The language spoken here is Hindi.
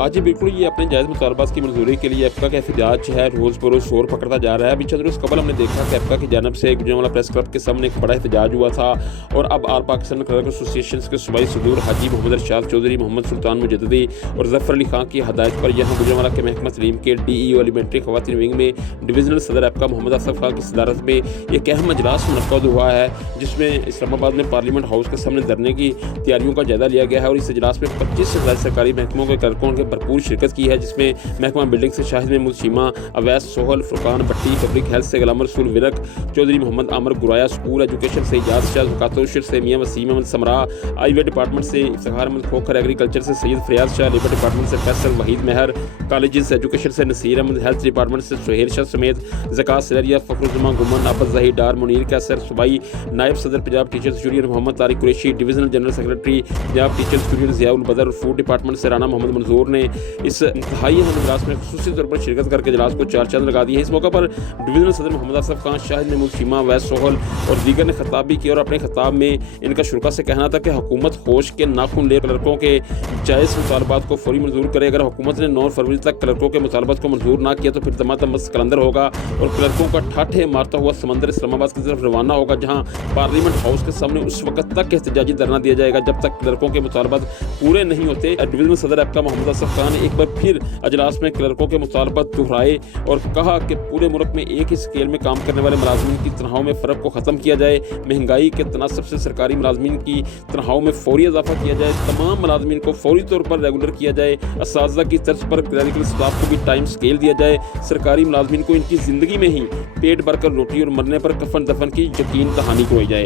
आज ही बिल्कुल ये अपने जायज़ मुतालबात की मंजूरी के लिए एप्का का एहतजाज है रोज़ बरोज़ शोर पकड़ता जा रहा है। अभी चंद रोज़ कबल हमने देखा कि एप्का की जानब से गुजरांवाला प्रेस क्लब के सामने एक बड़ा एहतजाज हुआ था और अब आल पाकिस्तान क्लर्क एसोसिएशन के सूबाई सदूर हाजी मोहम्मद अरशाद चौधरी, मोहम्मद सुल्तान मुजद्दिदी और ज़फ़र अली खान की हदायत पर यहाँ गुजरांवाला के महकमा तलीम के DEO एलिमेंट्री ख़वातीन विंग में डिवीज़नल सदर एप्का मोहम्मद असफ खान की सदारत में एक अहम इजलास मुनक़्क़द हुआ है, जिसमें इस्लामाबाद में पार्लियामेंट हाउस के सामने धरने की तैयारियों का जायज़ा लिया गया है। और इस इजलास में 25 से ज़्यादा सरकारी महकमों के क्लर्कों ने भरपूर शिरकत की है, जिसमें महकमा बिल्डिंग से शाहिद महमूद शीमा, अवैस सोहल, फुरकान भट्टी, पब्लिक हेल्थ से गुलाम रसूल विरक, चौधरी मोहम्मद आमर गुराया, स्कूल एजुकेशन से इजाज शाह, ज़कात-उल-शुर से मियां वसीम अहमद समरा, आईवे डिपार्टमेंट से इफ्तिखार अहमद खोखर, एग्रीकल्चर से सैयद फरियाद शाह, लेबर डिपार्टमेंट से फैसल वहीद मेहर, कॉलेजेस एजुकेशन से नसीर अहमद, हेल्थ डिपार्टमेंट से सुहेल शाह समेत ज़कात सलरिया फ़खरुज़्ज़मान गुमन, अब्बास ज़हीर डार, मुनीर कैसर, सूबाई नायब सदर Punjab teachers union Mohammad Tariq Qureshi, divisional general secretary Punjab teachers union Ziaul Badar और फूड डिपार्टमेंट से राना मोहम्मद मंजूर ने इस इंतहाई अहम इजलास में खुसूसी तौर पर शिरकत करके इजलास को चार चांद लगा दिए हैं। इस मौका पर डिवीजनल सदर मोहम्मद असफ खान, शाहिद महमूद शीमा, अवैस सोहल और दीगर ने खिताब भी किया और अपने खिताब में इनका शुरा से कहना था कि हुकूमत होश के नाखून ले क्लर्कों के जायज़ मुतालबात को फौरी मंजूर करे। अगर हुकूमत ने 9 फरवरी तक क्लर्कों के मुतालबात को मंजूर ना किया तो फिर दमादम कलंदर होगा और क्लर्कों का ठाठे मारता हुआ समंदर इस्लामाबाद की तरफ रवाना होगा, जहाँ पार्लियामेंट हाउस के सामने उस वक्त तक एहतजाजी धरना दिया जाएगा जब तक क्लर्कों के मुतालबात पूरे नहीं होते। डिवीजनल सदर एप्का मोहम्मद असफ खान ने एक बार फिर अजलास में क्लर्कों के मुतालबात दोहराए और कहा कि पूरे मुल्क में एक ही स्केल में काम करने वाले मुलाजमीन की तनख्वाहों में फ़र्क को ख़त्म किया जाए, महंगाई के तनासब से सरकारी मुलाजमीन की तनख्वाहों में फौरी इजाफा किया जाए, तमाम मुलाजमीन को फौरी तौर पर रेगुलर किया जाए, असातिज़ा की तर्ज पर क्लरिकल स्टाफ को भी टाइम स्केल दिया जाए, सरकारी मुलाजमीन को इनकी ज़िंदगी में ही पेट भरकर रोटी और मरने पर कफन दफन की यकीन दहानी करवाई जाए।